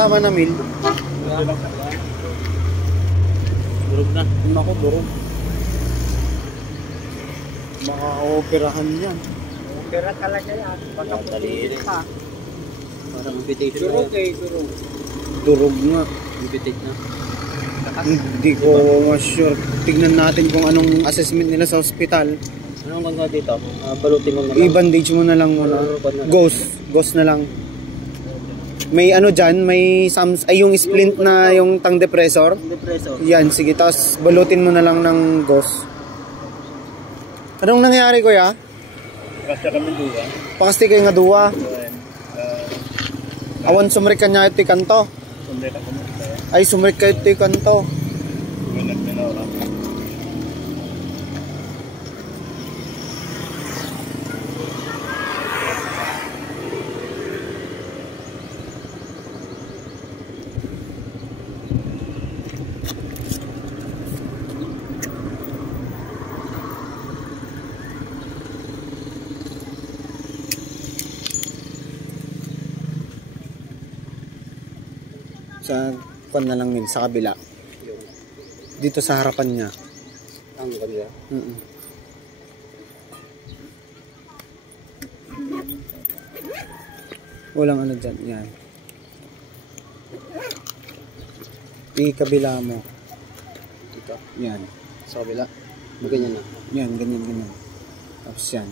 tama na mil. Durog na. Naku, durog. Baka operahan yan. Opera talaga yan. Baka Dali pa. Parang invitation Durog na. durog. Durog nga. Invitation na. Hindi ko sure. Tignan natin kung anong assessment nila sa hospital. Anong gagawa dito? Balutin mo na lang. I-bandage mo na lang muna. Ghost na lang. May ano dyan, may yung splint na yung tang depressor. Depreso. Yan, sige. Tapos balutin mo na lang ng ghost. Anong nangyari, kuya? Kasi kami duwa. Pakasti kayo nga duwa. Awan sumrik ka niya iti kanto. Sumrek ako mo. Ay, sumrik kayo iti kanto. Sa kwan na lang sa kabila. Dito sa harapan niya. Ang ganda. Walang ano dyan. Yan. I-kabila mo. Dito. Yan. Sa kabila. Ganyan na. Yan, ganyan. Tapos yan.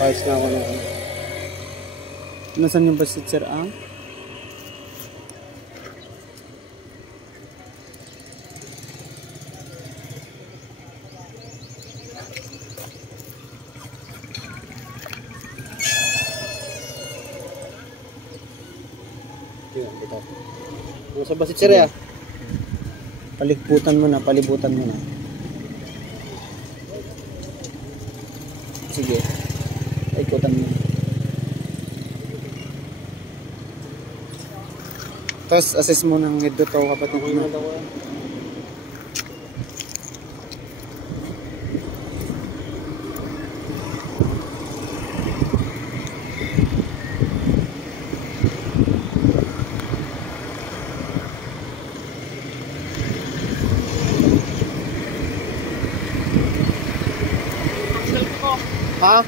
Pais na ako naman. Nasaan yung basit, sir? Dito. Sa basit sir ya. Palibutan mo na. Sige. Ikutan mo. Tapos assess mo ng head to kapatid mo. Ha?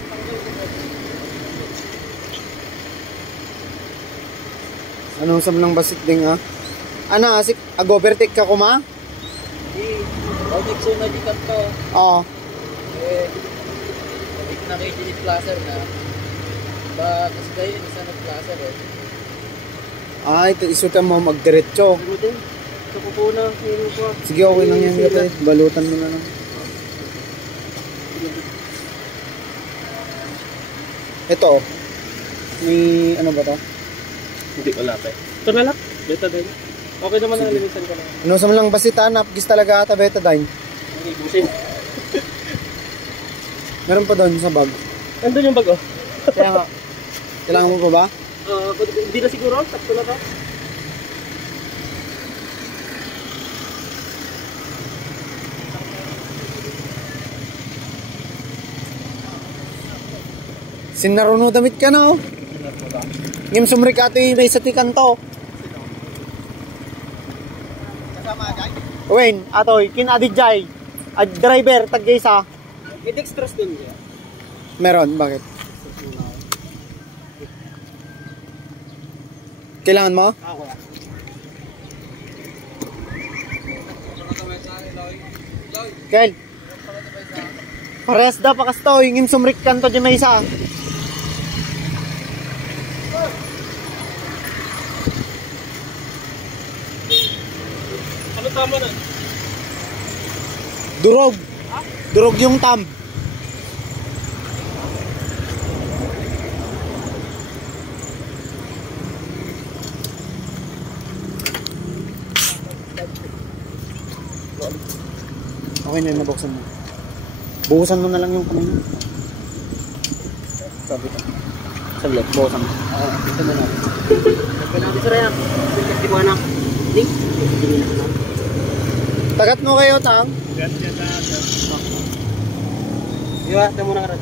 Anong sablang basit ding Ana, agovertik ka kuma? Audit so na di kanto. Oo. Audit na kayo di placer na. Ba kasi kayo isa na placer Ay, isutan mo magdiretso. Din. Sa kupuna, hero ko. Sige, okay lang yan kapatid. Balutan mo na lang. Ito. May ano ba to? Hindi ko lapit. Ito na lang. Betadine. Okay naman na limisan ko lang. Ano sa lang basitan, napgis talaga ata betadine. Hindi busin. Meron pa doon sa bag. Nandun yung bag Kaya nga. Kailangan mo pa ba? Hindi na siguro. Sakto na to. Sinaruno damit ka na Ngim sumrik ati na isa ti kanto. Kasama Jay? Wayne, atoy, kin adi Jay. Driver, tag-isa. May dextrose dun siya. Meron, bakit? Kailangan mo? Ako ya. Kel. Parehas da pakastoy, ngim sumrik kanto di may isa. Ano tama na? Durog. Durog yung tam. Okay na, nabuksan mo. Buhusan mo na lang yung kamay mo. Sabi ko. Saglit, buhusan mo. Ito mo na. Nagpinati sa raya. Di mo anak. Ding. Tagat mo kayo, Tang. Diba? Ito mo na karat.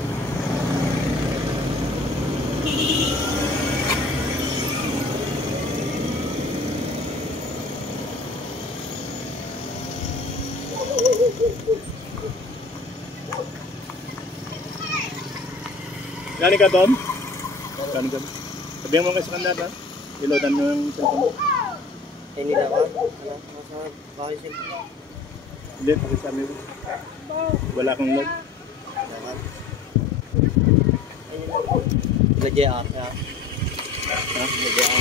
Gani ka doon? Gani ka doon? Sabihan mo kasi kanda doon. Iloadan mo yung cellphone. Hindi na ba? Nasa bahay sila. Hindi, pakisabi mo. Wala akong load. Lagay ako na. Ha? Lagay ako.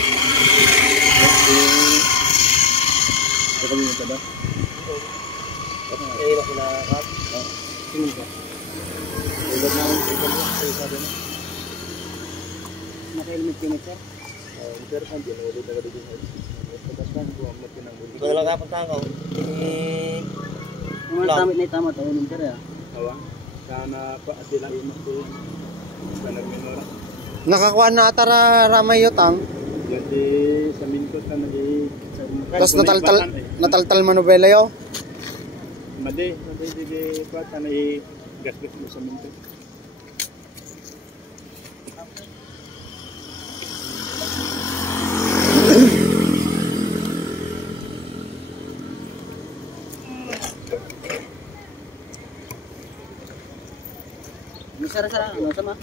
Ito kami yung tada. Eh, ako na kat. Sino ka? Iload na akong cellphone mo. Sa'yo sabi mo. Naka-helmet ka na, sir? Pero kung dinulod na dito sa pagkastan ko ang matinanggol. Ikaw na lang kapuntahan ko. Yung mga tamit na itama tayo ng tira. Hawa? Sana pa at dilain ako yun. Sa nagminora. Nakakuha na atara ramay yutang. Yan di sa minkot ka nag-i... Tapos nataltal manubela yo. Madi di pa ka nag-i-gasgas mo sa minkot. Masara-sara, ano sama?